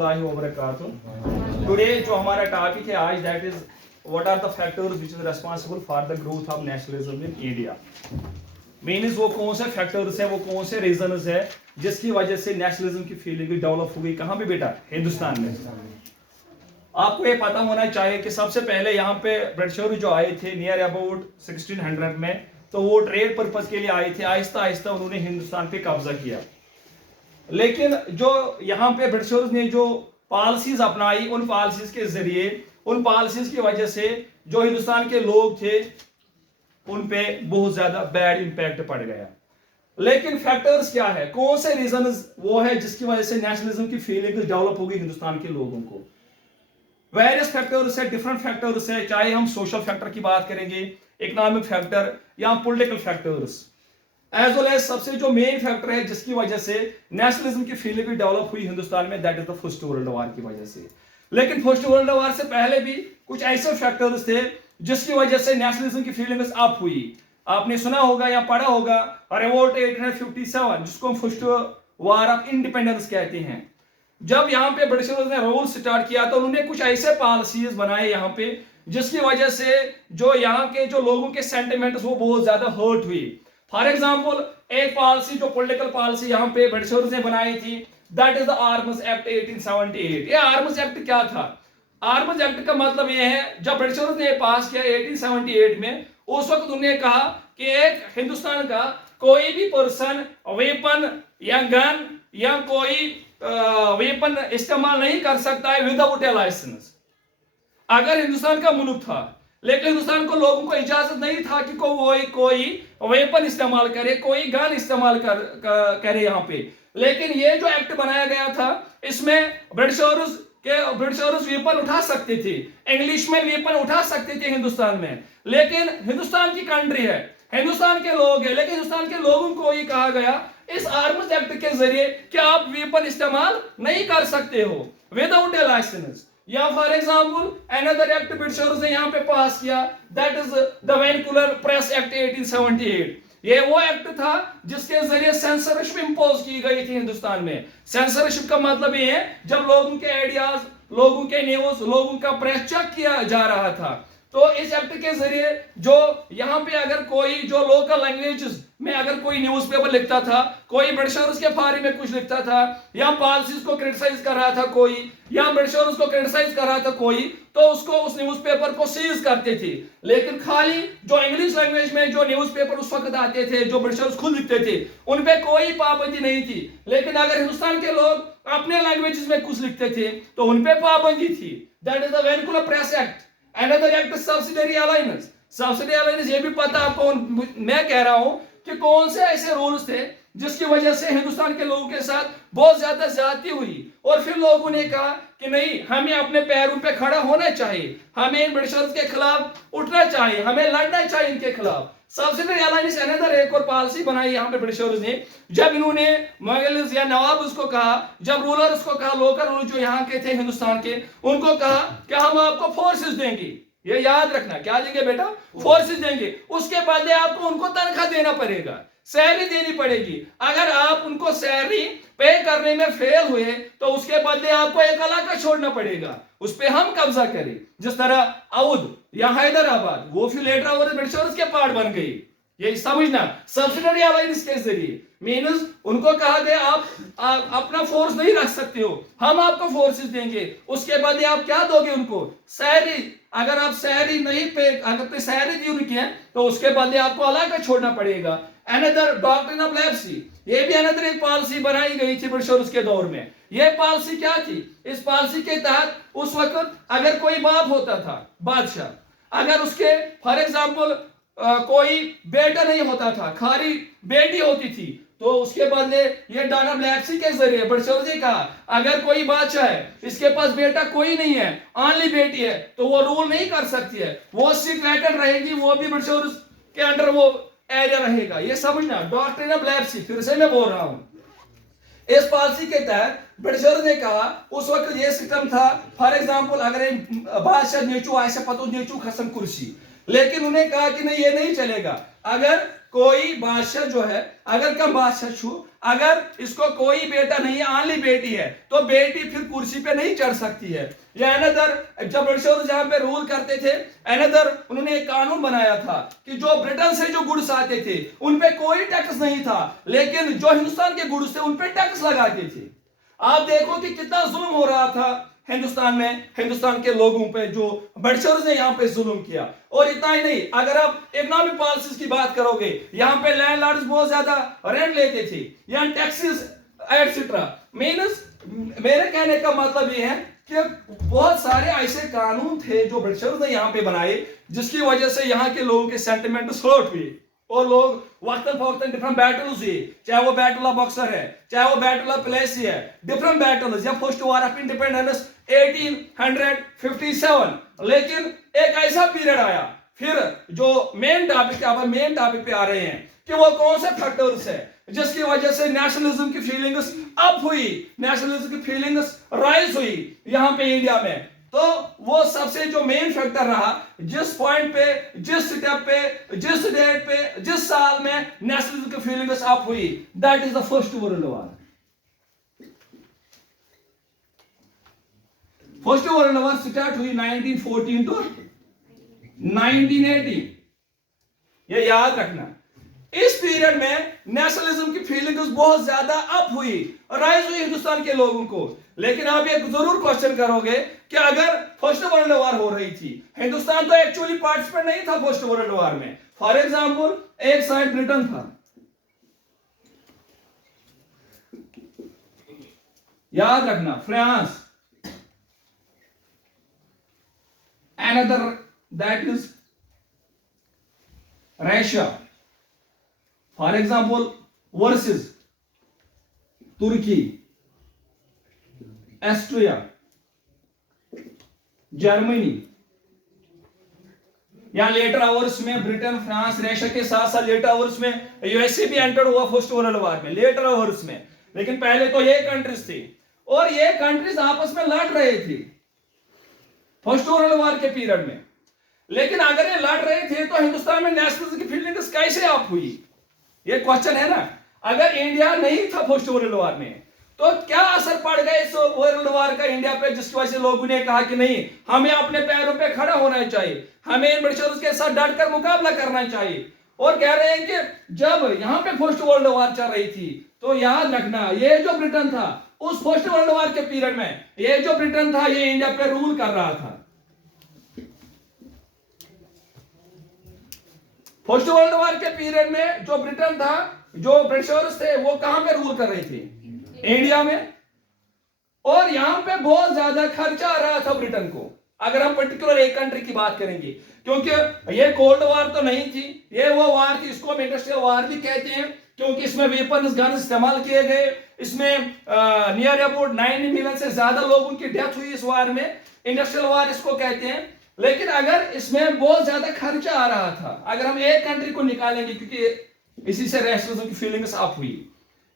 वरहमतुल्लाहि वबरकातुहू। टुडे जो हमारा टॉपिक है आज, that is what are the factors which is responsible for the growth of nationalism in India. Means वो कौन से फैक्टर्स है, वो कौन से रीजंस है जिसकी वजह से नेशनलिज्म की फीलिंग डेवलप हो गई। कहाँ पे बेटा? हिंदुस्तान में। आपको ये पता होना चाहिए कि सबसे पहले यहाँ पे ब्रिटिशर जो आए थे नियर अबाउट 1600 में, तो वो ट्रेड पर्पज के लिए आए थे। आहिस्ता आहिस्ता उन्होंने हिंदुस्तान पे कब्जा किया, लेकिन जो यहाँ पे ब्रिटिशर्स ने जो पॉलिसीज अपनाई, उन पॉलिसीज के जरिए, उन पॉलिसीज की वजह से जो हिंदुस्तान के लोग थे उन पे बहुत ज्यादा बैड इंपैक्ट पड़ गया। लेकिन फैक्टर्स क्या है, कौन से रीजंस वो है जिसकी वजह से नेशनलिज्म की फीलिंग डेवलप हो गई हिंदुस्तान के लोगों को? वेरियस फैक्टर्स है, डिफरेंट फैक्टर्स है, चाहे हम सोशल फैक्टर की बात करेंगे, इकोनॉमिक फैक्टर या political factors, as well as सबसे जो मेन फैक्टर है जिसकी वजह से नेशनलिज्म की फीलिंग भी डेवलप हुई हिंदुस्तान में, that is the first world war की वजह से। लेकिन फर्स्ट वर्ल्ड वॉर से पहले भी कुछ ऐसे फैक्टर्स थे जिसकी वजह से नेशनलिज्म की फीलिंग अप हुई। आपने सुना होगा या पढ़ा होगा रिवोल्ट 1857, जिसको हम फर्स्ट वॉर ऑफ इंडिपेंडेंस कहते हैं। जब यहाँ पे ब्रिटिशर्स ने रूल स्टार्ट किया तो उन्होंने कुछ ऐसे पॉलिसीज बनाए यहाँ पे जिसकी वजह से जो यहाँ के जो लोगों के सेंटिमेंट्स वो बहुत ज्यादा हर्ट हुई। फॉर एग्जाम्पल, एक पॉलिसी जो पॉलिटिकल पॉलिसी यहाँ पे ब्रिटिशर्स ने बनाई थी, that is the arms act 1878। ये आर्म्स एक्ट क्या था? आर्म्स एक्ट का मतलब ये है, जब ब्रिटिशर्स ने पास किया 1878 में, उस वक्त उन्होंने कहा कि एक हिंदुस्तान का कोई भी पर्सन वेपन या गन या कोई वेपन इस्तेमाल नहीं कर सकता है विदाउट ए लाइसेंस। अगर हिंदुस्तान का मुल्क था, लेकिन हिंदुस्तान को लोगों को इजाजत नहीं था कि कोई वेपन इस्तेमाल करे, कोई गन इस्तेमाल करे यहाँ पे। लेकिन ये जो एक्ट बनाया गया था, इसमें ब्रिटिशर्स वेपन उठा सकते थे, इंग्लिश में वेपन उठा सकते थे हिंदुस्तान में। लेकिन हिंदुस्तान की कंट्री है, हिंदुस्तान के लोग हैं, लेकिन हिंदुस्तान के लोगों को ये कहा गया इस आर्म्स एक्ट के जरिए कि आप वेपन इस्तेमाल नहीं कर सकते हो विदाउट ए लाइसेंस। या for example another act Britishers ने यहाँ पे पास किया, that is the vernacular press act 1878। ये वो एक्ट था जिसके जरिए सेंसरशिप इंपोज की गई थी हिंदुस्तान में। सेंसरशिप का मतलब ये है जब लोगों के आइडियाज, लोगों के न्यूज, लोगों का प्रेस चेक किया जा रहा था। तो इस एक्ट के जरिए जो यहाँ पे अगर कोई जो लोकल लैंग्वेजेस में अगर कोई न्यूज़पेपर लिखता था, कोई ब्रिटिशर्स के बारे में कुछ लिखता था, या पॉलिसीज को क्रिटिसाइज कर रहा था कोई, या ब्रिटिशर्स को क्रिटिसाइज कर रहा था कोई, तो उसको उस न्यूज़पेपर को सीज करते थे। लेकिन खाली जो इंग्लिश लैंग्वेज में जो न्यूज़पेपर उस वक्त आते थे, जो ब्रिटिशर्स खुद लिखते थे, उन पे कोई पाबंदी नहीं थी। लेकिन अगर हिंदुस्तान के लोग अपने लैंग्वेजेस में कुछ लिखते थे तो उन पे पाबंदी थी। That is the vernacular press act. Another act is subsidiary alliance। Subsidiary alliance ये भी पता आपको, मैं कह रहा हूं कि कौन से ऐसे रूल्स थे जिसकी वजह से हिंदुस्तान के लोगों के साथ बहुत ज्यादा ज्यादती हुई, और फिर लोगों ने कहा कि नहीं, हमें अपने पैरों पे खड़ा होना चाहिए, हमें इन ब्रिटिशर्स के खिलाफ उठना चाहिए, हमें लड़ना चाहिए इनके खिलाफ। सब्सिडियरी अलायंस अनदर एक और पॉलिसी बनाई यहाँ पे ब्रिटिशर्स ने। जब इन्होंने मुगल्स या नवाब उसको कहा, जब रूलर उसको कहा, लोकल रूलर जो यहाँ के थे हिंदुस्तान के, उनको कहा कि हम आपको फोर्सेस देंगे। ये याद रखना, क्या देंगे बेटा? फोर्सेस देंगे। उसके बदले आपको उनको तनख्वाह देना पड़ेगा, सैलरी देनी पड़ेगी। अगर आप उनको सैलरी पे करने में फेल हुए तो उसके बदले आपको एक इलाका छोड़ना पड़ेगा, उस पर हम कब्जा करें। जिस तरह अवध या हैदराबाद, वो फिर लेटर और ब्रिटिशर्स के पार्ट बन गई। ये समझना, सब्सिडियरी अलायंस के जरिए मीन्स उनको कहा गया आप अपना फोर्स नहीं रख सकते हो, हम आपको फोर्सेस देंगे, उसके बदले आप क्या दोगे उनको? सैलरी। अगर आप सैलरी नहीं पे, अगर सैलरी दी उनकी है तो उसके बदले आपको इलाका छोड़ना पड़ेगा। अनदर डॉक्ट्रिन ऑफ लेप्सी, ये भी अनदर एक पॉलिसी बनाई गई थी ब्रिटिशर्स के दौर में। ये पॉलिसी क्या थी? इस पॉलिसी के तहत उस वक्त अगर कोई बाप होता था, बादशाह, अगर उसके फॉर एग्जाम्पल कोई बेटा नहीं होता था, खाली बेटी होती थी, तो उसके बदले ये डॉन ऑफ लेप्सी के जरिए ब्रिटिशर्स ने कहा अगर कोई बादशाह है, इसके पास बेटा कोई नहीं है, ओनली बेटी है, तो वो रूल नहीं कर सकती है, वो सीट वैकेंट रहेगी, वो भी ब्रिटिशर्स के अंडर वो एरिया रहेगा। ये समझना, डॉक्ट्रिन ऑफ लेप्सी, फिर से मैं बोल रहा हूं। इस पॉलिसी के तहत ब्रिटिशर्स ने कहा, उस वक्त ये सिस्टम था, फॉर एग्जाम्पल अगर बादशाह नेचू आयसे पतो नेचू खसन कुर्सी, लेकिन उन्हें कहा कि नहीं, ये नहीं चलेगा। अगर कोई बादशाह जो है, अगर कम बादशाह छू, अगर इसको कोई बेटा नहीं है, आनली बेटी है, तो बेटी फिर कुर्सी पे नहीं चढ़ सकती है। या अनदर, जब ब्रिटिशर्स जहां पे रूल करते थे, अनदर उन्होंने एक कानून बनाया था कि जो ब्रिटेन से जो गुड्स आते थे उन पे कोई टैक्स नहीं था, लेकिन जो हिंदुस्तान के गुड्स थे उन पे टैक्स लगाते थे। आप देखो कि कितना जुल्म हो रहा था हिंदुस्तान में, हिंदुस्तान के लोगों पे जो ब्रिटिशर्स ने यहाँ पे जुल्म किया। और इतना ही नहीं, अगर आप इकोनॉमिक पॉलिसीज की बात करोगे, यहाँ पे लैंडलॉर्ड्स बहुत ज्यादा रेंट लेते थे, यहाँ टैक्सेस एटसेट्रा। मींस मेरे कहने का मतलब ये है कि बहुत सारे ऐसे कानून थे जो ब्रिटिशर्स ने यहाँ पे बनाए, जिसकी वजह से यहाँ के लोगों के सेंटिमेंट्स हर्ट हुए और लोग वक्तन फवक्तन डिफरेंट बैटल्स हुए, चाहे वो बैटल ऑफ बक्सर है, चाहे वो बैटल ऑफ प्लेसी है, डिफरेंट बैटल्स, या फर्स्ट वॉर ऑफ इंडिपेंडेंस 1857। लेकिन एक ऐसा पीरियड आया, फिर जो मेन टॉपिक पे आ रहे हैं कि वो कौन से फैक्टर्स है जिसकी वजह से नेशनलिज्म की फीलिंग्स अप हुई, नेशनलिज्म की फीलिंग्स राइज हुई यहाँ पे इंडिया में। तो वो सबसे जो मेन फैक्टर रहा, जिस पॉइंट पे, जिस स्टेप पे, जिस डेट पे, जिस साल में नेशनलिज्म की फीलिंग्स अप हुई, that is the first world war. First world war start हुई 1914 टू 1918। ये याद रखना। इस पीरियड में नेशनलिज्म की फीलिंग्स बहुत ज्यादा अप हुई, राइज हुई हिंदुस्तान के लोगों को। लेकिन आप ये जरूर क्वेश्चन करोगे कि अगर फर्स्ट वर्ल्ड वॉर हो रही थी, हिंदुस्तान तो एक्चुअली पार्टिसिपेंट नहीं था फर्स्ट वर्ल्ड वॉर में। फॉर एग्जांपल, एक साइड ब्रिटेन था, याद रखना, France, another that is Russia, for example, versus Turkey, Austria, Germany, या लेटर आवर्स में ब्रिटेन, फ्रांस, रशिया के साथ साथ लेटर आवर्स में यूएसए भी एंटर हुआ फर्स्ट वर्ल्ड वॉर में, लेटर आवर्स में। लेकिन पहले तो ये कंट्रीज थी और ये कंट्रीज आपस में लड़ रहे थे फर्स्ट वर्ल्ड वॉर के पीरियड में। लेकिन अगर ये लड़ रहे थे तो हिंदुस्तान में नेशनलिज्म की फीलिंग्स कैसे अप हुई, ये क्वेश्चन है ना। अगर इंडिया नहीं था फर्स्ट वर्ल्ड वॉर में तो क्या असर पड़ गया इस वर्ल्ड वॉर का इंडिया पे, जिसकी वजह से लोगों ने कहा कि नहीं, हमें अपने पैरों पे खड़ा होना चाहिए, हमें ब्रिटिशर्स के साथ डटकर मुकाबला करना चाहिए। और कह रहे हैं कि जब यहाँ पे फर्स्ट वर्ल्ड वॉर चल रही थी तो याद रखना, ये जो ब्रिटेन था उस फर्स्ट वर्ल्ड वॉर के पीरियड में, ये जो ब्रिटेन था ये इंडिया पे रूल कर रहा था। फर्स्ट वर्ल्ड वॉर के पीरियड में जो ब्रिटेन था, जो ब्रिटिशर्स थे, वो कहां पे रूल कर रहे थे, इंडिया में। और यहां पे बहुत ज्यादा खर्चा आ रहा था ब्रिटेन को, अगर हम पर्टिकुलर एक कंट्री की बात करेंगे, क्योंकि ये कोल्ड वॉर तो नहीं थी, ये वो वॉर थी, इसको हम इंडस्ट्रियल वॉर भी कहते हैं, क्योंकि इसमें वेपन्स, गन इस्तेमाल किए गए। इसमें नियर अबाउट 9 मिलियन से ज्यादा लोगों की डेथ हुई इस वॉर में, इंडस्ट्रियल वॉर इसको कहते हैं। लेकिन अगर इसमें बहुत ज्यादा खर्चा आ रहा था, अगर हम एक कंट्री को निकालेंगे, क्योंकि इसी से नेशनलिज्म की फीलिंग्स अप हुई,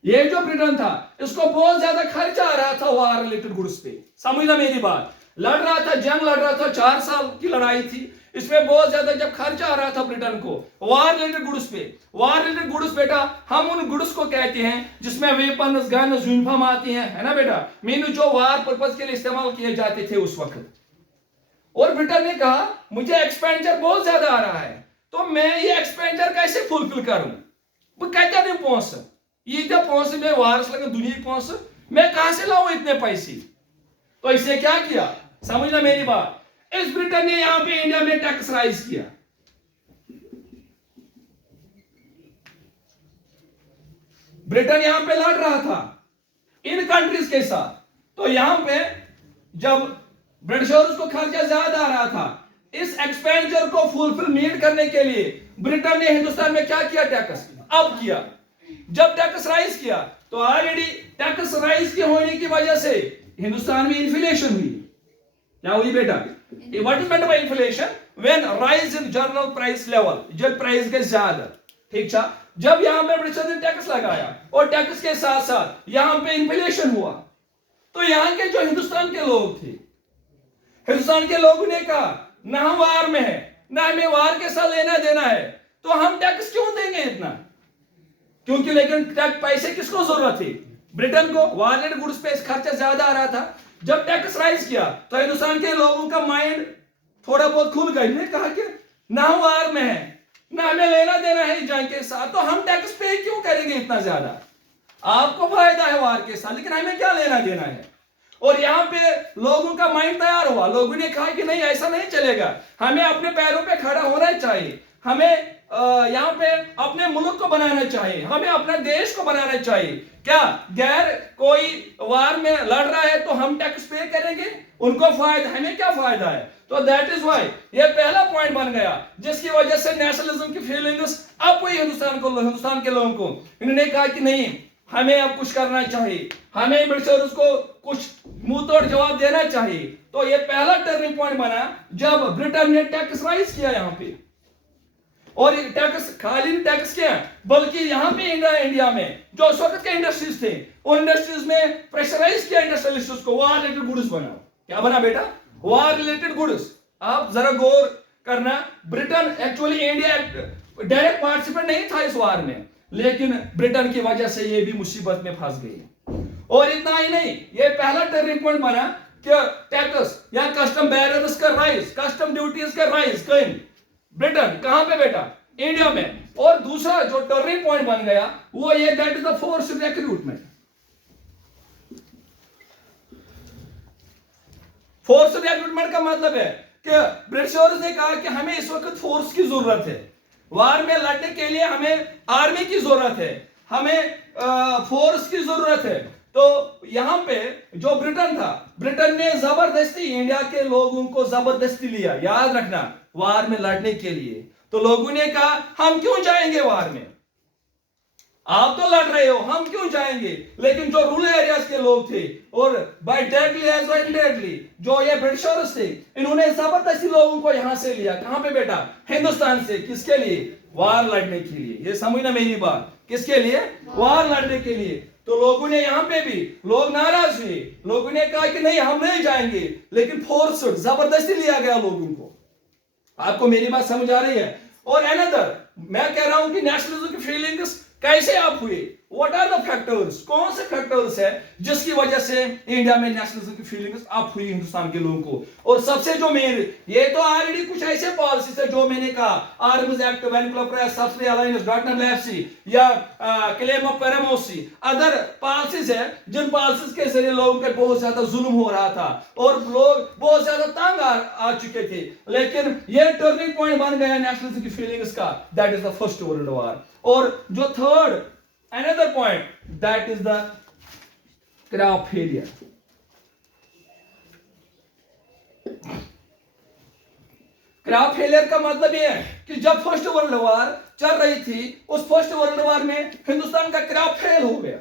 ये जो ब्रिटेन था इसको बहुत ज्यादा खर्चा आ रहा था वॉर रिलेटेड गुड्स पे। समझना मेरी बात, लड़ रहा था, जंग लड़ रहा था, 4 साल की लड़ाई थी, इसमें बहुत ज्यादा जब खर्चा आ रहा था ब्रिटेन को वॉर रिलेटेड गुड्स पे। वॉर रिलेटेड गुड्स बेटा, हम उन गुड्स को कहते हैं जिसमें वेपन्स, गन्स, यूनिफॉर्म आती हैं, है ना बेटा, मीन जो वॉर पर्पस के लिए इस्तेमाल किए जाते थे उस वक्त। और ब्रिटेन ने कहा मुझे एक्सपेंडिचर बहुत ज्यादा आ रहा है, तो मैं ये एक्सपेंडिचर कैसे फुलफिल करूं, वो कहता नहीं पहुंच, ये पहुंच में वारस लगे दुनिया पहुंच, मैं कहां से लाऊं इतने पैसे। तो इसे क्या किया, समझना मेरी बात, इस ब्रिटेन ने यहां पे इंडिया में टैक्स राइज किया। ब्रिटेन यहां पे लड़ रहा था इन कंट्रीज के साथ, तो यहां पे जब ब्रिटिशर्स को खर्चा ज्यादा आ रहा था, इस एक्सपेंडिचर को फुलफिल करने के लिए ब्रिटेन ने हिंदुस्तान में क्या किया, टैक्स अब किया। जब टैक्स राइज किया तो ऑलरेडी टैक्स राइज के होने की वजह से हिंदुस्तान में इन्फ्लेशन हुई। क्या हुई बेटा, what is meant by inflation, when rise in general price level, जब प्राइस के ज्यादा, ठीक था। जब यहां पे ब्रिटिश ने टैक्स लगाया और टैक्स के साथ साथ यहां पे इन्फ्लेशन हुआ, तो यहां के जो हिंदुस्तान के लोग थे, हिंदुस्तान के लोगों ने कहा ना हम वार में है, ना हमें वार के साथ लेना देना है, तो हम टैक्स क्यों देंगे इतना? क्योंकि लेकिन पैसे किसको जरूरत थी? ब्रिटेन को। वॉर रिलेटेड गुड्स पे खर्चा ज्यादा आ रहा था। जब टैक्स राइज किया तो हिंदुस्तान के लोगों का माइंड थोड़ा बहुत खुल गया। इन्होंने कहा कि ना हम वार में है, ना हमें लेना देना है जंग के साथ, तो हम टैक्स पे क्यों करेंगे इतना ज्यादा? आपको फायदा है वार के साथ, लेकिन हमें क्या लेना देना है? और यहाँ पे लोगों का माइंड तैयार हुआ। लोगों ने कहा कि नहीं, ऐसा नहीं चलेगा, हमें अपने पैरों पे खड़ा होना चाहिए, हमें यहाँ पे अपने मुल्क को बनाना चाहिए, हमें अपने देश को बनाना चाहिए। क्या गैर कोई वार में लड़ रहा है तो हम टैक्स पे करेंगे, उनको फायदा, हमें क्या फायदा है? तो दैट इज वाई ये पहला पॉइंट बन गया, जिसकी वजह से नेशनलिज्म की फीलिंग्स अब हुई हिंदुस्तान के लोगों को। इन्होंने कहा कि नहीं, हमें अब कुछ करना चाहिए, हमें ब्रिटिशर्स को कुछ मुंह तोड़ जवाब देना चाहिए। तो ये पहला टर्निंग पॉइंट बना जब ब्रिटेन ने टैक्स राइज किया यहाँ पे। और टैक्स खाली टैक्स क्या, बल्कि यहाँ पे इंडिया में जो उस वक्त के इंडस्ट्रीज थे, उन इंडस्ट्रीज में प्रेशराइज किया इंडस्ट्रियलिस्ट्स को, वार रिलेटेड गुड्स बनाओ। क्या बना बेटा? वार रिलेटेड गुड्स। आप जरा गौर करना, Britain actually India direct participant नहीं था इस वार में, लेकिन ब्रिटेन की वजह से ये भी मुसीबत में फंस गई। और इतना ही नहीं, ये पहला टर्निंग पॉइंट बना कि टैक्स या कस्टम बैरियर्स का राइज, कस्टम ड्यूटीज का राइज कहीं ब्रिटेन, कहां पे बेटा? इंडिया में। और दूसरा जो टर्निंग पॉइंट बन गया वो ये, that is the force recruitment. Force recruitment का मतलब है कि ब्रिटिशर्स ने कहा कि हमें इस वक्त फोर्स की जरूरत है, वार में लड़ने के लिए हमें आर्मी की जरूरत है, हमें फोर्स की जरूरत है। तो यहां पे जो ब्रिटेन था, ब्रिटेन ने जबरदस्ती इंडिया के लोगों को जबरदस्ती लिया, याद रखना, वार में लड़ने के लिए। तो लोगों ने कहा हम क्यों जाएंगे वार में, आप तो लड़ रहे हो, हम क्यों जाएंगे? लेकिन जो रूरल एरियाज के लोग थे, और by directly as well indirectly जो ये ब्रिटिशर्स थे, इन्होंने जबरदस्ती लोगों को यहां से लिया। कहां पे बेटा? हिंदुस्तान से। किसके लिए? वार लड़ने के लिए। ये समझना मेरी बात, किसके लिए? वार लड़ने के लिए। तो लोगों ने यहाँ पे भी लोग नाराज हुए, लोगों ने कहा कि नहीं, हम नहीं जाएंगे, लेकिन फोर्स जबरदस्ती लिया गया लोगों को। आपको मेरी बात समझ आ रही है? और अनदर, मैं कह रहा हूं कि नेशनलिज्म की फीलिंग्स कैसे आप हुए, व्हाट आर द फैक्टर्स, कौन से फैक्टर्स है जिसकी वजह से इंडिया में नेशनलिज्म की फीलिंग्स आप हुई हिंदुस्तान के लोगों को? और सबसे जो मेन, ये तो ऑलरेडी कुछ ऐसे पॉलिसीज है जो मैंने कहा, आर्म्स एक्ट, सब्सिडी अलायंस, डॉटन लैप्सी या claim of paramountcy, other policies है जिन पॉलिसीज के जरिए लोगों पे बहुत ज्यादा जुल्म हो रहा था और लोग बहुत ज्यादा तंग आ चुके थे। लेकिन ये टर्निंग पॉइंट बन गया नेशनलिज्म की फीलिंग्स का, that is the first world war. और जो third another point, that is the crop failure। Crop failure का मतलब यह है कि जब फर्स्ट वर्ल्ड वॉर चल रही थी, उस फर्स्ट वर्ल्ड वॉर में हिंदुस्तान का क्रॉप फेल हो गया।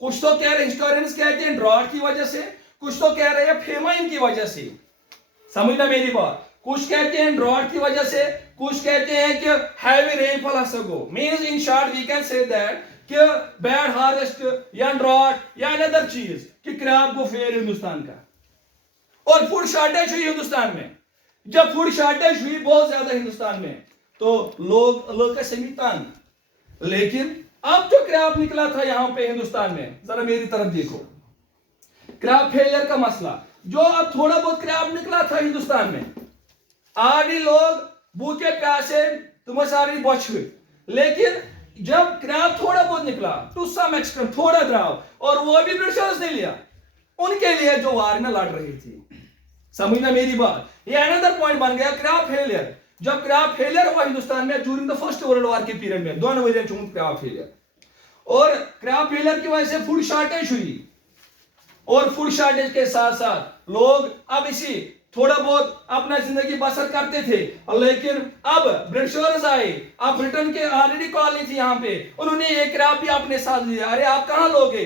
कुछ तो कह रहे, हिस्टोरियंस कहते हैं ड्रॉट की वजह से, कुछ तो कह रहे हैं फेमाइन की वजह से। समझना मेरी बात, कुछ कहते हैं ड्रॉट की वजह से, कुछ कहते हैं कि heavy rainfall has to go। means in short we can say that कि बैड हार्वेस्ट या ड्रॉट या अनदर चीज कि क्रॉप को फेल हिंदुस्तान का। और फूड शॉर्टेज हुई हिंदुस्तान में। जब फूड शॉर्टेज हुई बहुत ज्यादा हिंदुस्तान में, तो लोग का सही तंग। लेकिन अब जो क्रॉप निकला था यहां पे हिंदुस्तान में, जरा मेरी तरफ देखो, क्रॉप फेलियर का मसला, जो अब थोड़ा बहुत क्रॉप निकला था हिंदुस्तान में, आगे लोग भूखे प्यासे तुम्हें सारी बच हुए। लेकिन जब क्रॉप थोड़ा बहुत निकला, टू सम एक्सटेंट थोड़ा द्राव, और वो भी ब्रिटिशर्स ने लिया उनके लिए जो वार में लड़ रही थी। समझना मेरी बात, ये अनदर पॉइंट बन गया क्रॉप फेलियर। जब क्रॉप फेलियर हुआ हिंदुस्तान में during the first world war के पीरियड में, दोनों वेरिएंट हुए क्रॉप फेलियर, और क्रॉप फेलियर की वजह से फूड शॉर्टेज हुई। और फूड शॉर्टेज के साथ साथ लोग अब इसी थोड़ा बहुत अपना जिंदगी बसर करते थे। लेकिन अब ब्रिटिशर्स आए, अब ब्रिटेन के ऑलरेडी कॉलोनी थी यहाँ पे, उन्होंने ये क्रॉप भी अपने साथ लिया। अरे आप कहाँ लोगे,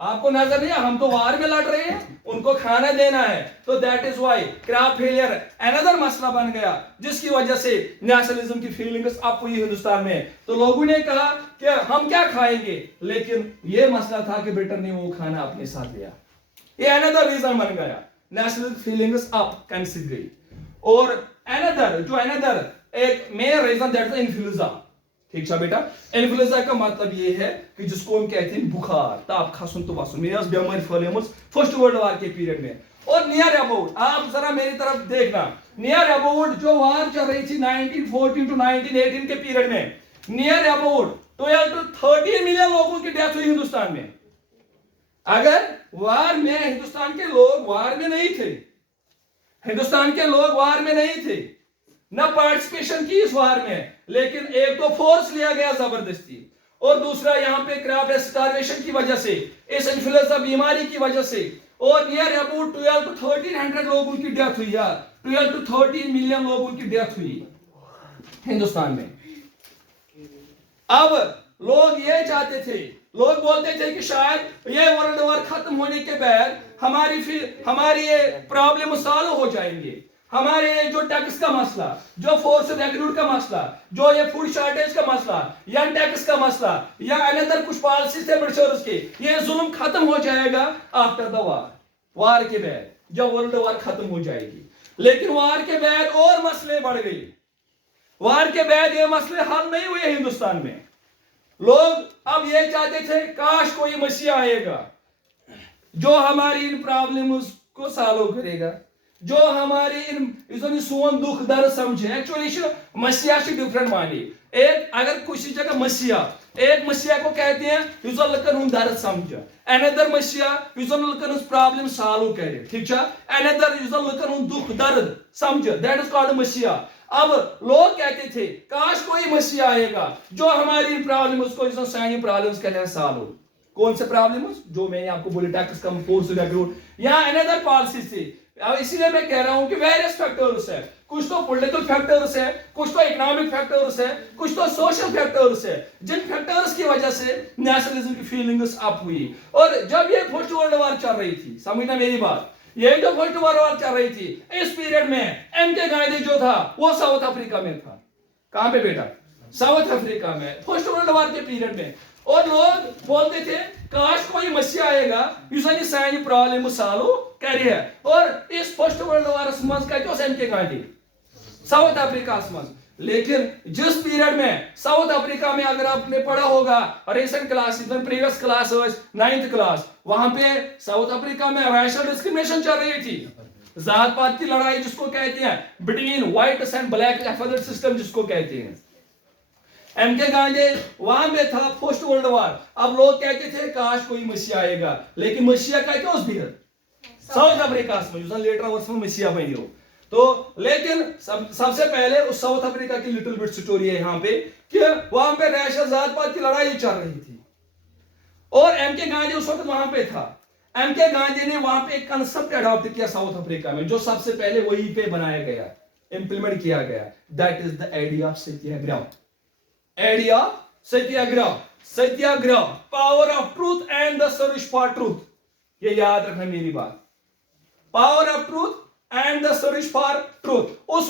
आपको नजर नहीं, हम तो वार में लड़ रहे हैं, उनको खाना देना है। तो that is why crop failure another मसला बन गया, जिसकी वजह से नेशनलिज्म की फीलिंग्स अप हुई हिंदुस्तान में। तो लोगों ने कहा कि हम क्या खाएंगे, लेकिन यह मसला था कि ब्रिटेन ने वो खाना अपने साथ लिया। ये अनदर रीजन बन गया, नेशनल फीलिंग्स अप कैंसिल गई। और अनदर एक main reason that is influenza. ठीक है बेटा, इन्फ्लुएंजा का मतलब ये है कि जिसको हम कहते हैं बुखार, ताप खसन तो वसन, मेरे बीमारी फैले फर्स्ट वर्ल्ड वार के पीरियड में। और नियर अबाउट, आप जरा मेरी तरफ देखना, नियर अबाउट जो वार चल रही थी 1914 टू 1918 के पीरियड में, नियर अबाउट 12 to 13 मिलियन लोगों की डेथ हुई हिंदुस्तान में। अगर वार में हिंदुस्तान के लोग वार में नहीं थे, हिंदुस्तान के लोग वार में नहीं थे, ना पार्टिसिपेशन की इस वार में, लेकिन एक तो फोर्स लिया गया जबरदस्ती, और दूसरा यहाँ पे क्रॉप स्टार्वेशन की वजह से, इस इन्फ्लुएंजा बीमारी की वजह से, और नियर अबाउट 12 to 1300 लोगों की डेथ हुई, यार 12 to 13 मिलियन लोगों की डेथ हुई हिंदुस्तान में। अब लोग ये चाहते थे, लोग बोलते थे कि शायद ये वर्ल्ड वॉर खत्म होने के बाद हमारी ये प्रॉब्लम सॉल्व हो जाएंगे, हमारे जो टैक्स का मसला, जो फोर्स रिक्रूट का मसला, जो ये फूड शॉर्टेज का मसला, या टैक्स का मसला, या अनदर कुछ पॉलिसी थे ब्रिटिशर्स के, ये जुल्म खत्म हो जाएगा आफ्टर द वार, वार के बाद जब वर्ल्ड वॉर खत्म हो जाएगी। लेकिन वार के बाद और मसले बढ़ गए, वार के बाद ये मसले हल नहीं हुए हिंदुस्तान में। लोग अब ये चाहते थे काश कोई मसीहा आएगा जो हमारी इन प्रॉब्लम्स को सॉल्व करेगा, जो हमारी इन सोन दुख दर्द समझे। एक्चुअली मसीहा से डिफरेंट मानी, एक अगर किसी जगह मसीहा, एक मसीहा को कहते हैं युस लकन दर्द समझ, अनदर मसीहा युस लकन प्रॉब्लम सॉल्व करे, ठीक है, अनदर युस लकन दुख दर्द समझ, दैट इज कॉल्ड मसीहा। अब लोग कहते थे काश कोई मसीहा आएगा जो हमारी प्रॉब्लम्स को, सारी प्रॉब्लम्स के लिए सॉल्व। कौन से प्रॉब्लम्स? जो मैंने आपको बोले, टैक्स कम, फोर्स रिक्रूट, या अनदर पॉलिसीज थी। अब इसीलिए मैं कह रहा हूं कि वेरियस फैक्टर्स है, कुछ तो पॉलिटिकल फैक्टर्स है, कुछ तो इकोनॉमिक फैक्टर्स है, कुछ तो सोशल फैक्टर्स है, जिन फैक्टर्स की वजह से नेशनलिज्म की फीलिंग्स अप हुई। और जब ये फर्स्ट वर्ल्ड वॉर चल रही थी, समझना मेरी बात, ये जो फर्स्ट वर्ल्ड वॉर चल रही थी, इस पीरियड में एमके गांधी जो था वो साउथ अफ्रीका में था। कहां पे बेटा? साउथ अफ्रीका में, फर्स्ट वर्ल्ड वॉर के पीरियड में। और लोग बोलते थे काश कोई मसीहा आएगा युसानी सानी प्रॉब्लम सॉल्व करे। और इस फर्स्ट वर्ल्ड वॉर मज कत एमके गांधी साउथ अफ्रीका मज। लेकिन जिस पीरियड में साउथ अफ्रीका में, अगर आपने पढ़ा होगा recent class, previous class 9th class, वहां पे साउथ अफ्रीका में रैशनल डिस्क्रिमिनेशन चल रही थी, जात पात की लड़ाई जिसको कहते हैं, between whites and black affiliate system जिसको कहते हैं। एमके गांधी वहां में था फर्स्ट वर्ल्ड वॉर। अब लोग कहते थे काश कोई मसीहा आएगा, लेकिन मसीहा का क्या उस भी साउथ अफ्रीका में लेटर वर्ष में मसीहा बनी हो। तो लेकिन सबसे पहले उस साउथ अफ्रीका की लिटिल बिट स्टोरी है यहाँ पे कि वहां पे रैशनल जात पात की लड़ाई चल रही थी और एमके गांधी उस वक्त वहां पे था। एमके गांधी ने वहां पे एक कंसेप्ट अडॉप्ट किया साउथ अफ्रीका में, जो सबसे पहले वहीं पे बनाया गया, इंप्लीमेंट किया गया, that is the idea of Satyagraha. Idea Satyagraha, Satyagraha, power of truth and the search for truth. ये याद रखना मेरी बात, power of truth and the search for truth. उस